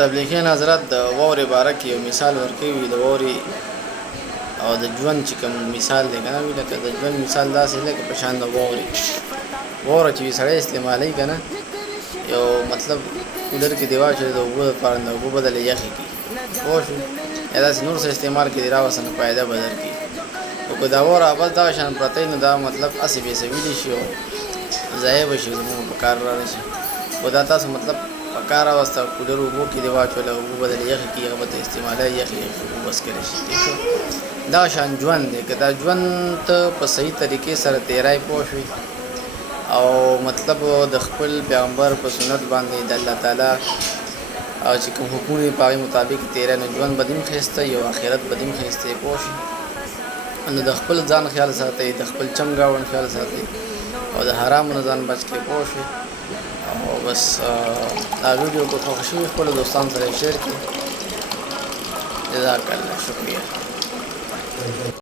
تبلیغیان حضرت د واورې باره کې یو مثال ورکوي د واورې او د ژوند چې کوم مثال دی که نه وي لکه د ژوند مثال داسې لکه په شان د واورې چې وي سړی استعمالوي که نه یو مطلب کولر کې دې واچوي د اوبو دپاره د اوبو بدله یخې کړي پوه شو یا داسې نور څه استعمال کړي راوسنه فایده به درکړي خو که دا واوره بس دغه شان پرته وي نو دا مطلب هسې بې سویلي شي او ضایع به شي زموږ په کار را نه شي خو دا تاسو مطلب په کار راوسته کولر اوبو کې دې واچوله اوبو بدله یخې کړي هغه به ته استعمالوي یخې اوبه بس کړی شي ٹھیک شو دغه شان ژوند دی که دا ژوند ته په صحیح طریقې سره تیری پوه شوې او مطلب د خپل پیغمبر په سنت باندې د الله تعالی او چې کوم حکمونه په هغې مطابق تیری نو ژوند به دې هم ښایسته وي او آخرت به دې هم ښایسته وي پوه شي نو د خپل ځان خیال ساتئ د خپل چم ګاونډ خیال ساتئ او د حرامو نه ځان بچ کړئ پوه شوې او بس دا ویډیو که خوښ شوي خپلو دوستانو سره یې شیر کړئ جزاک الله شکریه